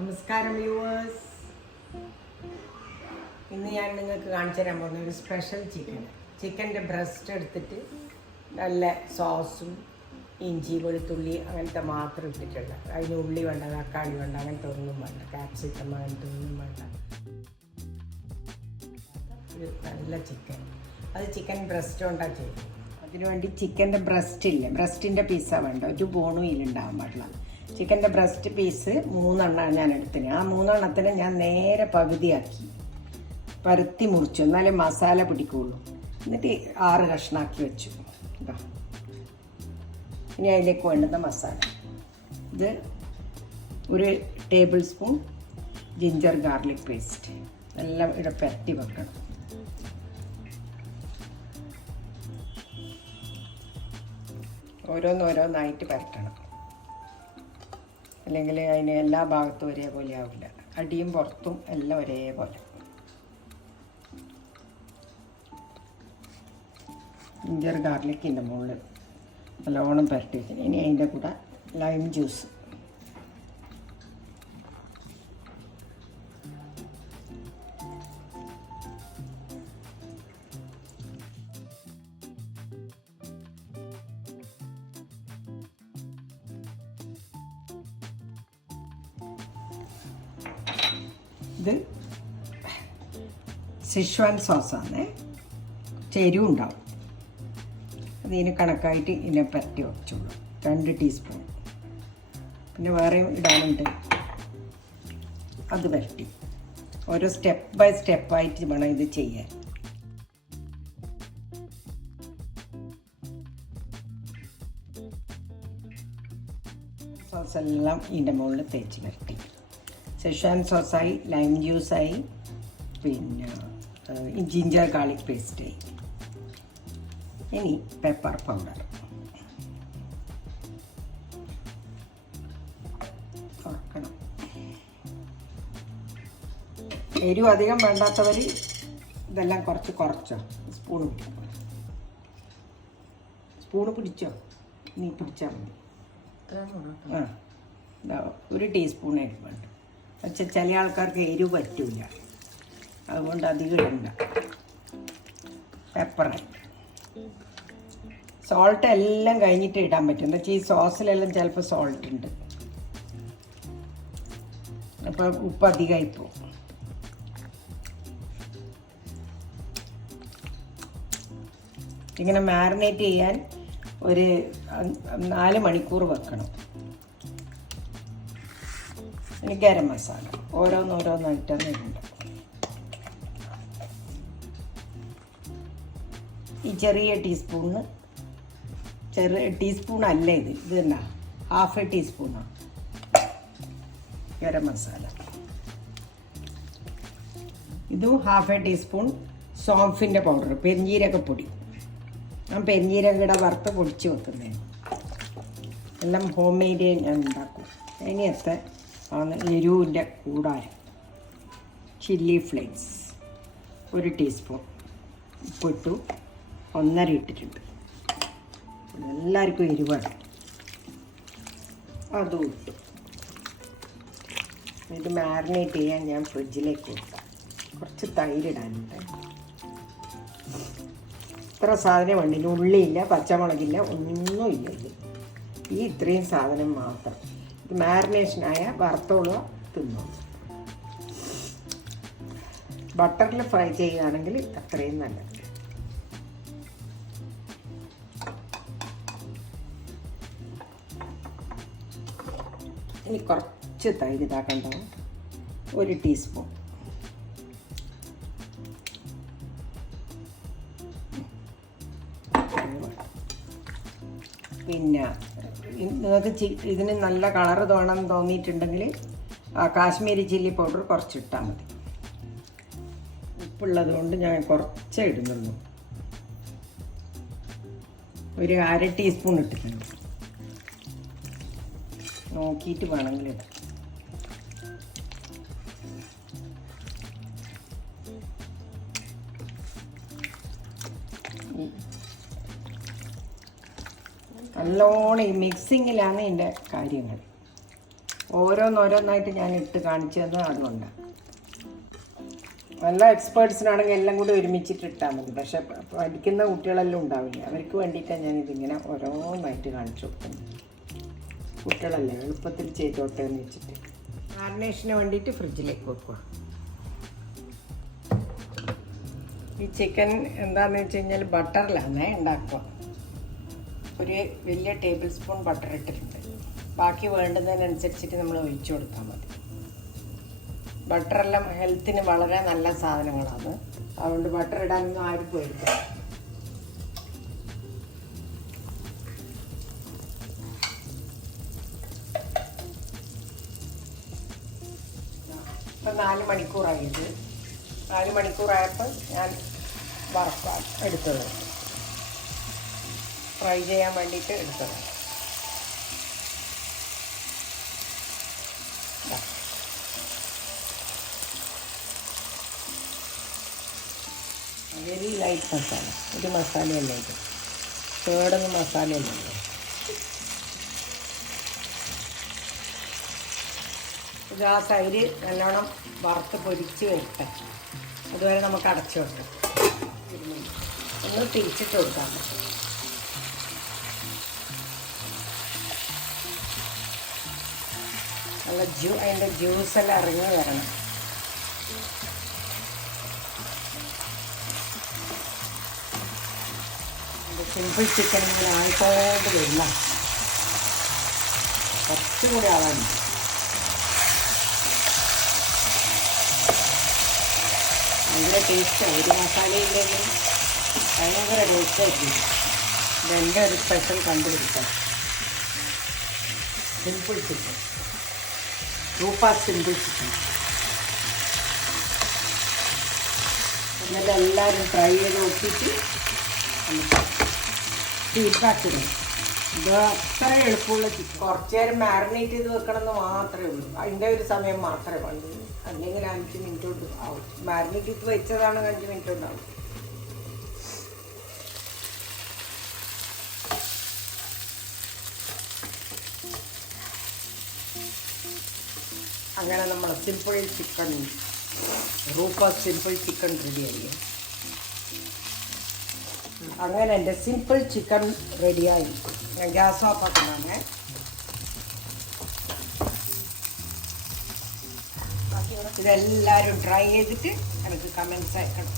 നമസ്കാരം വ്യൂവേഴ്സ്. ഇന്ന് ഞാൻ നിങ്ങൾക്ക് കാണിച്ചു തരാൻ പോകുന്ന ഒരു സ്പെഷ്യൽ ചിക്കൻ്റെ ബ്രസ്റ്റ് എടുത്തിട്ട് നല്ല സോസും ഇഞ്ചി വെളുത്തുള്ളി അങ്ങനത്തെ മാത്രം ഇട്ടിട്ടുള്ള, അതിന് ഉള്ളി വേണ്ട, തക്കാളി വേണ്ട, അങ്ങനത്തെ ഒന്നും വേണ്ട, ക്യാപ്സിക്കം അങ്ങനത്തെ ഒന്നും വേണ്ട. നല്ല ചിക്കൻ, അത് ചിക്കൻ ബ്രസ്റ്റ് കൊണ്ടാണ് ചെയ്യും. അതിനുവേണ്ടി ചിക്കൻ്റെ ബ്രസ്റ്റിൻ്റെ പീസാണ് വേണ്ട, ഒരു ബോണും ഇതിലുണ്ടാകാൻ പാടില്ല. ചിക്കൻ്റെ ബ്രസ്റ്റ് പീസ് 3 എണ്ണമാണ് ഞാൻ എടുത്തിന്. ആ 3 എണ്ണത്തിന് ഞാൻ നേരെ പകുതിയാക്കി പരുത്തി മുറിച്ചു, എന്നാലേ മസാല പിടിക്കുള്ളൂ. എന്നിട്ട് 6 കഷ്ണാക്കി വെച്ചു. ഇനി അതിലേക്ക് വേണ്ടുന്ന മസാല, ഇത് 1 table spoon ginger garlic paste, എല്ലാം ഇവിടെ പരത്തി വെക്കണം. ഓരോന്നോരോന്നായിട്ട് പരട്ടണം, അല്ലെങ്കിൽ അതിന് എല്ലാ ഭാഗത്തും ഒരേപോലെ ആവില്ല. അടിയും പുറത്തും എല്ലാം ഒരേപോലെ. ജിഞ്ചർ ഗാർലിക്കിൻ്റെ മുകളിൽ നല്ലോണം പുരട്ടി വെക്കണം. ഇനി അതിൻ്റെ കൂടെ ലൈം ജ്യൂസ്, ഇത് സിഷ്വാൻ സോസാണ്, എരിവും ഉണ്ടാവും. അതിന് കണക്കായിട്ട് ഇതിനെ പരട്ടി വെച്ചോളൂ, 2 ടീസ്പൂൺ. പിന്നെ വേറെയും ഇടാനുണ്ട്, അത് പരട്ടി. ഓരോ സ്റ്റെപ്പ് ബൈ സ്റ്റെപ്പായിട്ട് വേണം ഇത് ചെയ്യാൻ. സോസെല്ലാം ഇതിൻ്റെ മുകളിൽ തേച്ച് പരട്ടി. സെഷ്വാൻ സോസായി, ലൈം ജ്യൂസായി, പിന്നെ ജിഞ്ചർ ഗാർലിക് പേസ്റ്റായി. ഇനി പെപ്പർ പൗഡർ കുറക്കണം. എരിവ് അധികം വേണ്ടാത്തവർ ഇതെല്ലാം കുറച്ചോ. സ്പൂണ് പിടിച്ചോ, നീ പിടിച്ചാൽ മതി. ആ, 1 ടീസ്പൂണായിട്ട് വേണ്ട. പക്ഷെ ചില ആൾക്കാർക്ക് എരിവ് പറ്റില്ല, അതുകൊണ്ട് അധികം ഇടണ്ട. പെപ്പറായി. സോൾട്ട് എല്ലാം കഴിഞ്ഞിട്ട് ഇടാൻ പറ്റും, എന്താ വെച്ചാൽ ഈ സോസിലെല്ലാം ചിലപ്പോൾ സോൾട്ട് ഉണ്ട്, അപ്പോൾ ഉപ്പ് അധികമായി പോകും. ഇങ്ങനെ മാരിനേറ്റ് ചെയ്യാൻ ഒരു 4 മണിക്കൂർ വെക്കണം. ഇനി ഗരം മസാല ഓരോന്നോരോന്നായിട്ടാണ് ഇടേണ്ടത്. ഈ ചെറിയ ടീസ്പൂൺ അല്ല ഇത് തന്നെ, ½ ടീസ്പൂണാണ് ഗരം മസാല. ഇതും ½ ടീസ്പൂൺ സോംഫിൻ്റെ പൗഡർ, പെരിഞ്ജീരകപ്പൊടി. ഞാൻ പെരിഞ്ജീരകയുടെ വറുത്ത് പൊടിച്ച് വെക്കുന്നതാണ്. എല്ലാം ഹോം മെയ്ഡ് ഞാൻ ഉണ്ടാക്കും. അതിനകത്ത് ആണ് എരിവിൻ്റെ കൂടാരം. ചില്ലി ഫ്ലേക്സ് 1 ടീസ്പൂൺ, ഉപ്പിട്ടു, 1.5 ഇട്ടിട്ടുണ്ട്. എല്ലാവർക്കും എരിവാണ്, അതും ഇട്ടു. ഇത് മാരിനേറ്റ് ചെയ്യാൻ ഞാൻ ഫ്രിഡ്ജിലേക്ക് കൊടുക്കാം. കുറച്ച് തൈരിടാനുണ്ട്. ഇത്ര സാധനം വേണ്ടില്ല, ഉള്ളിയില്ല, പച്ചമുളകില്ല, ഒന്നുമില്ല. ഈ ഇത്രയും സാധനം മാത്രം. ഇത് മാരിനേഷനായ വറുത്തോളൂ, തിന്നോളൂ. ബട്ടറിൽ ഫ്രൈ ചെയ്യുകയാണെങ്കിൽ അത്രയും നല്ലത്. ഇനി കുറച്ച് തൈര് ഇതാക്കണ്ടാവും, 1 ടീസ്പൂൺ. പിന്നെ നിങ്ങൾക്ക് ഇതിന് നല്ല കളർ തോന്നണം തോന്നിയിട്ടുണ്ടെങ്കിൽ കാശ്മീരി ചില്ലി പൗഡർ കുറച്ചിട്ടാൽ മതി. ഉപ്പുള്ളത് കൊണ്ട് ഞാൻ കുറച്ചേ ഇടുന്നുള്ളൂ, ഒരു 1/2 ടീസ്പൂൺ ഇട്ടിട്ടുണ്ട്. നോക്കിയിട്ട് വേണമെങ്കിൽ ഇടാം. നല്ലോണം ഈ മിക്സിങ്ങിലാണ് ഇതിൻ്റെ കാര്യങ്ങൾ. ഓരോന്നോരോന്നായിട്ട് ഞാൻ ഇട്ട് കാണിച്ചു തന്നത് അതുകൊണ്ടാണ്. നല്ല എക്സ്പേർട്സിനാണെങ്കിൽ എല്ലാം കൂടി ഒരുമിച്ചിട്ട് ഇട്ടാൽ മതി. പക്ഷെ പഠിക്കുന്ന കുട്ടികളെല്ലാം ഉണ്ടാവില്ല, അവർക്ക് വേണ്ടിയിട്ടാണ് ഞാനിതിങ്ങനെ ഓരോന്നായിട്ട് കാണിച്ചു കൊടുക്കുന്നത്. കുട്ടികളല്ലേ എളുപ്പത്തിൽ ചെയ്തോട്ടെ എന്ന് വെച്ചിട്ട്. മാരിനേഷന് വേണ്ടിയിട്ട് ഫ്രിഡ്ജിലേക്ക് വെക്കുക. ഈ ചിക്കൻ എന്താണെന്ന് വെച്ച് കഴിഞ്ഞാൽ ബട്ടറിലാണ് ഉണ്ടാക്കുക. ഒരു വലിയ ടേബിൾ സ്പൂൺ ബട്ടർ ഇട്ടിട്ടുണ്ട്. ബാക്കി വേണ്ടുന്നതിനനുസരിച്ചിട്ട് നമ്മൾ ഒഴിച്ചു കൊടുത്താൽ മതി. ബട്ടറെല്ലാം ഹെൽത്തിന് വളരെ നല്ല സാധനങ്ങളാണ്. അതുകൊണ്ട് ബട്ടർ ഇടാനൊന്നും ആരും പേടിക്കില്ല. ഇപ്പം 4 മണിക്കൂറായിട്ട് 4 മണിക്കൂറായപ്പോൾ ഞാൻ വറക്കാൻ എടുത്തത്, ഫ്രൈ ചെയ്യാൻ വേണ്ടിയിട്ട് എടുത്തത്. വെരി ലൈറ്റ് മസാല, ഒരു മസാലയല്ല ഇത്, കേടൊന്നും മസാലയല്ല. ഇത് ആ സൈഡ് നല്ലോണം വറുത്ത് പൊരിച്ച് വരട്ടെ. അതുവരെ നമുക്ക് അടച്ചു വെക്കാം. ഒന്ന് തിരിച്ചിട്ട് കൊടുക്കാൻ പറ്റും. നല്ല അതിൻ്റെ ജ്യൂസെല്ലാം ഇറങ്ങി വരണം. സിമ്പിൾ ചിക്കൻ ഇങ്ങനെ ആയിക്കൊണ്ട് വരില്ല, കുറച്ചും കൂടി ആവാനുണ്ട്. ഭയങ്കര ടേസ്റ്റാണ്. ഒരു മസാലയില്ലെങ്കിൽ ഭയങ്കര ടേസ്റ്റായിരിക്കും. ഇതെൻ്റെ ഒരു സ്പെഷ്യൽ കണ്ടുപിടിക്കാൻ. Simple chicken, super simple chicken. എന്നിട്ട് എല്ലാവരും ട്രൈ ചെയ്ത് നോക്കിയിട്ട് ഫീഡ്ബാക്ക് ഇടും. ഇത് അത്ര എളുപ്പമുള്ള ചിക്കൻ. കുറച്ച് നേരം മാരിനേറ്റ് ചെയ്ത് വെക്കണമെന്ന് മാത്രമേ ഉള്ളൂ. അതിൻ്റെ ഒരു സമയം മാത്രമേ വേണ്ടൂ. അല്ലെങ്കിൽ 5 മിനിറ്റ് കൊണ്ട് ആവും. മാരിനേറ്റ് ചെയ്ത് വെച്ചതാണെങ്കിൽ 5 മിനിറ്റ് കൊണ്ടാവും. അങ്ങനെ നമ്മൾ സിമ്പിൾ ചിക്കൻ, റൂപ്പർ സിമ്പിൾ ചിക്കൻ റെഡിയായി. അങ്ങനെ എൻ്റെ സിമ്പിൾ ചിക്കൻ റെഡിയായി. ഞാൻ ഗ്യാസ് ഓഫ് ആക്കുന്നതാണ്. ഇതെല്ലാവരും ട്രൈ ചെയ്തിട്ട് എനിക്ക് കമൻസ് അയക്കണം.